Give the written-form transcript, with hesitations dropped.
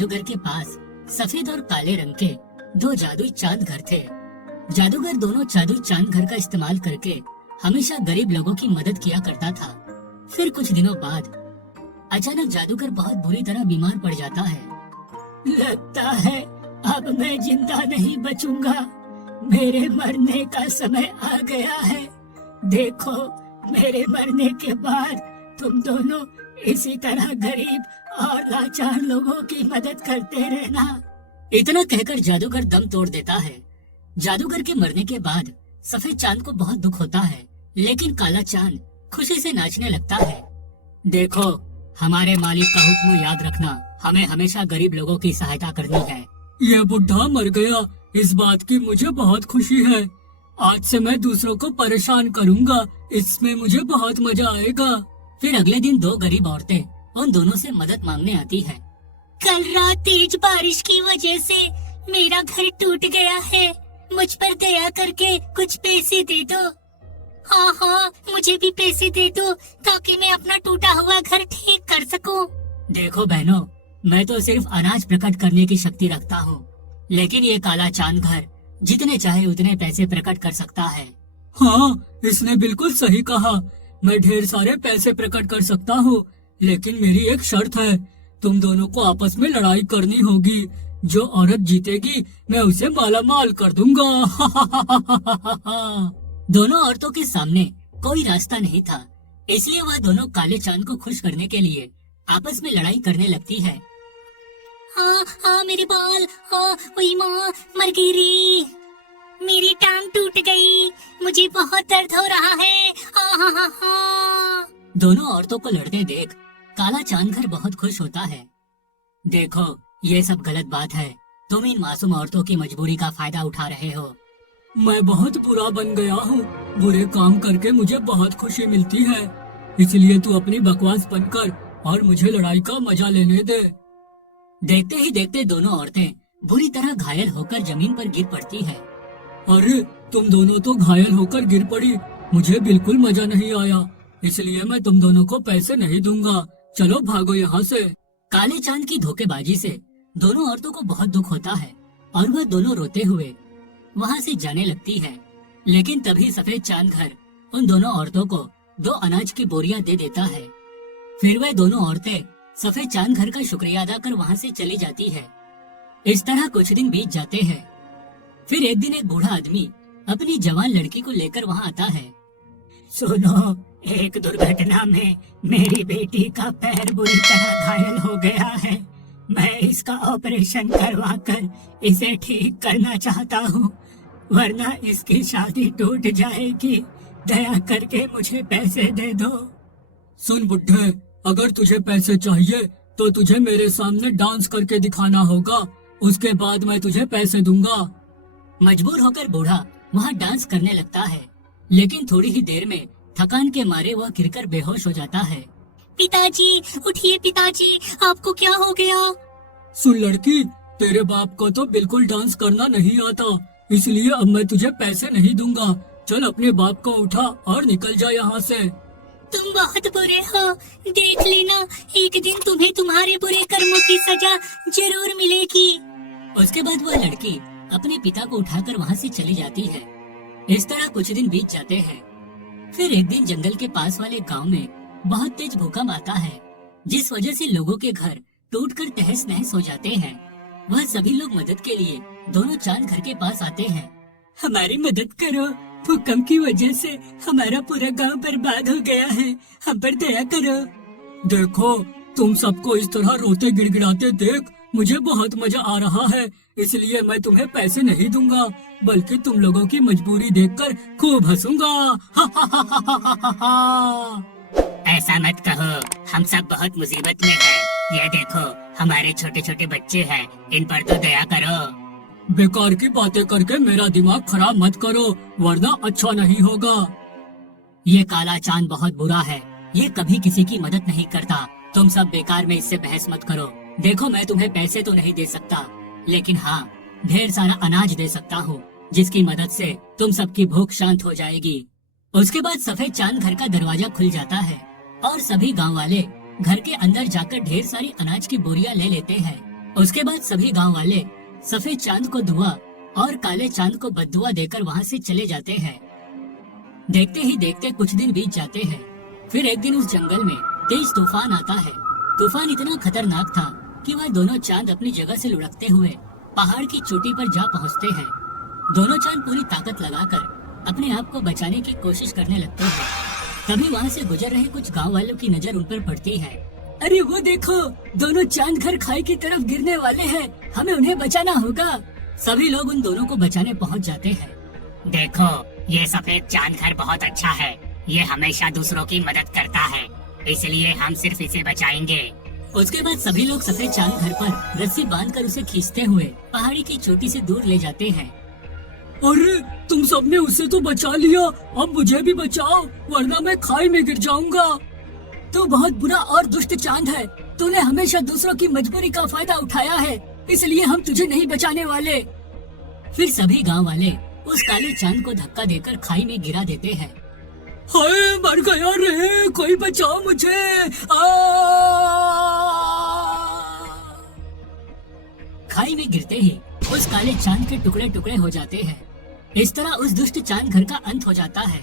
जादूगर के पास सफेद और काले रंग के दो जादुई चांद घर थे। जादूगर दोनों जादुई चांद घर का इस्तेमाल करके हमेशा गरीब लोगों की मदद किया करता था। फिर कुछ दिनों बाद अचानक जादूगर बहुत बुरी तरह बीमार पड़ जाता है। लगता है अब मैं जिंदा नहीं बचूंगा, मेरे मरने का समय आ गया है। देखो, मेरे मरने के बाद तुम दोनों इसी तरह गरीब और लाचार लोगों की मदद करते रहना। इतना कहकर जादूगर दम तोड़ देता है। जादूगर के मरने के बाद सफेद चांद को बहुत दुख होता है, लेकिन काला चांद खुशी से नाचने लगता है। देखो, हमारे मालिक का हुक्म याद रखना, हमें हमेशा गरीब लोगों की सहायता करनी है। ये बुढ़ा मर गया, इस बात की मुझे बहुत खुशी है। आज से मैं दूसरों को परेशान करूंगा, इसमें मुझे बहुत मजा आएगा। फिर अगले दिन दो गरीब औरतें उन दोनों से मदद मांगने आती हैं। कल रात तेज बारिश की वजह से मेरा घर टूट गया है, मुझ पर दया करके कुछ पैसे दे दो। हाँ हाँ, मुझे भी पैसे दे दो ताकि मैं अपना टूटा हुआ घर ठीक कर सकूं। देखो बहनों, मैं तो सिर्फ अनाज प्रकट करने की शक्ति रखता हूँ, लेकिन ये काला चांद घर जितने चाहे उतने पैसे प्रकट कर सकता है। हाँ, इसने बिल्कुल सही कहा। मैं ढेर सारे पैसे प्रकट कर सकता हूँ, लेकिन मेरी एक शर्त है, तुम दोनों को आपस में लड़ाई करनी होगी। जो औरत जीतेगी मैं उसे माला माल कर दूंगा। दोनों औरतों के सामने कोई रास्ता नहीं था, इसलिए वह दोनों काले चांद को खुश करने के लिए आपस में लड़ाई करने लगती है। हाँ हाँ, मेरे बाल, हाँ वही माँ मर गई रे, मेरी टांग टूट गई, मुझे बहुत दर्द हो रहा है। हाँ हाँ हाँ हाँ। दोनों औरतों को लड़ते देख काला चांद घर बहुत खुश होता है। देखो, ये सब गलत बात है, तुम इन मासूम औरतों की मजबूरी का फायदा उठा रहे हो। मैं बहुत बुरा बन गया हूँ, बुरे काम करके मुझे बहुत खुशी मिलती है, इसलिए तू अपनी बकवास बंद कर और मुझे लड़ाई का मजा लेने दे। देखते ही देखते दोनों औरतें बुरी तरह घायल होकर जमीन पर गिर पड़ती है। अरे, तुम दोनों तो घायल होकर गिर पड़ी, मुझे बिल्कुल मजा नहीं आया, इसलिए मैं तुम दोनों को पैसे नहीं दूंगा, चलो भागो यहाँ से। काले चांद की धोखेबाजी से दोनों औरतों को बहुत दुख होता है और वह दोनों रोते हुए वहाँ से जाने लगती है। लेकिन तभी सफेद चांद घर उन दोनों औरतों को दो अनाज की बोरियां दे देता है। फिर वह दोनों औरतें सफेद चांद घर का शुक्रिया अदा कर वहाँ से चली जाती है। इस तरह कुछ दिन बीत जाते हैं। फिर एक दिन एक बूढ़ा आदमी अपनी जवान लड़की को लेकर वहाँ आता है। सुनो, एक दुर्घटना में मेरी बेटी का पैर बुरी तरह घायल हो गया है, मैं इसका ऑपरेशन करवा कर इसे ठीक करना चाहता हूँ, वरना इसकी शादी टूट जाएगी, दया करके मुझे पैसे दे दो। सुन बुड्ढे, अगर तुझे पैसे चाहिए तो तुझे मेरे सामने डांस करके दिखाना होगा, उसके बाद मैं तुझे पैसे दूंगा। मजबूर होकर बूढ़ा वहाँ डांस करने लगता है, लेकिन थोड़ी ही देर में थकान के मारे वह गिरकर बेहोश हो जाता है। पिताजी उठिए, पिताजी आपको क्या हो गया? सुन लड़की, तेरे बाप को तो बिल्कुल डांस करना नहीं आता, इसलिए अब मैं तुझे पैसे नहीं दूंगा, चल अपने बाप को उठा और निकल जा यहाँ से। तुम बहुत बुरे हो, देख लेना, एक दिन तुम्हें तुम्हारे बुरे कर्मों की सजा जरूर मिलेगी। उसके बाद वह लड़की अपने पिता को उठाकर वहाँ से चली जाती है। इस तरह कुछ दिन बीत जाते हैं। फिर एक दिन जंगल के पास वाले गांव में बहुत तेज भूकंप आता है, जिस वजह से लोगों के घर टूटकर तहस नहस हो जाते हैं। वह सभी लोग मदद के लिए दोनों चांद घर के पास आते हैं। हमारी मदद करो, भूकंप की वजह से हमारा पूरा गांव बर्बाद हो गया है, हम पर दया करो। देखो, तुम सबको इस तरह रोते गिड़गिड़ाते देख मुझे बहुत मजा आ रहा है, इसलिए मैं तुम्हें पैसे नहीं दूंगा, बल्कि तुम लोगों की मजबूरी देखकर खूब हंसूंगा। ऐसा मत कहो, हम सब बहुत मुसीबत में हैं। ये देखो, हमारे छोटे छोटे बच्चे हैं, इन पर तो दया करो। बेकार की बातें करके मेरा दिमाग खराब मत करो, वरना अच्छा नहीं होगा। ये काला चांद बहुत बुरा है, ये कभी किसी की मदद नहीं करता, तुम सब बेकार में इससे बहस मत करो। देखो, मैं तुम्हें पैसे तो नहीं दे सकता, लेकिन हाँ, ढेर सारा अनाज दे सकता हूँ, जिसकी मदद से तुम सबकी भूख शांत हो जाएगी। उसके बाद सफेद चांद घर का दरवाजा खुल जाता है और सभी गांव वाले घर के अंदर जाकर ढेर सारी अनाज की बोरियां ले लेते हैं। उसके बाद सभी गांव वाले सफेद चांद को दुआ और काले चांद को बद्दुआ देकर वहां से चले जाते हैं। देखते ही देखते कुछ दिन बीत जाते हैं। फिर एक दिन उस जंगल में तेज तूफान आता है। तूफान इतना खतरनाक था कि वह दोनों चांद अपनी जगह से लुढ़कते हुए पहाड़ की चोटी पर जा पहुंचते हैं। दोनों चांद पूरी ताकत लगाकर अपने आप को बचाने की कोशिश करने लगते हैं। तभी वहां से गुजर रहे कुछ गांव वालों की नजर उन पर पड़ती है। अरे वो देखो, दोनों चांद घर खाई की तरफ गिरने वाले हैं, हमें उन्हें बचाना होगा। सभी लोग उन दोनों को बचाने पहुंच जाते हैं। देखो, ये सफेद चांद घर बहुत अच्छा है। ये हमेशा दूसरों की मदद करता है, इसलिए हम सिर्फ इसे बचाएंगे। उसके बाद सभी लोग सफेद चांद घर पर रस्सी बांधकर उसे खींचते हुए पहाड़ी की चोटी से दूर ले जाते हैं। अरे तुम सबने उसे तो बचा लिया, अब मुझे भी बचाओ वरना मैं खाई में गिर जाऊंगा। तू बहुत बुरा और दुष्ट चांद है। तूने हमेशा दूसरों की मजबूरी का फायदा उठाया है, इसलिए हम तुझे नहीं बचाने वाले। फिर सभी गांव वाले उस काले चांद को धक्का देकर खाई में गिरा देते हैं। हाय मर गया रे, कोई बचाओ मुझे। खाई में गिरते ही उस काले चांद के टुकड़े टुकड़े हो जाते हैं। इस तरह उस दुष्ट चांद घर का अंत हो जाता है।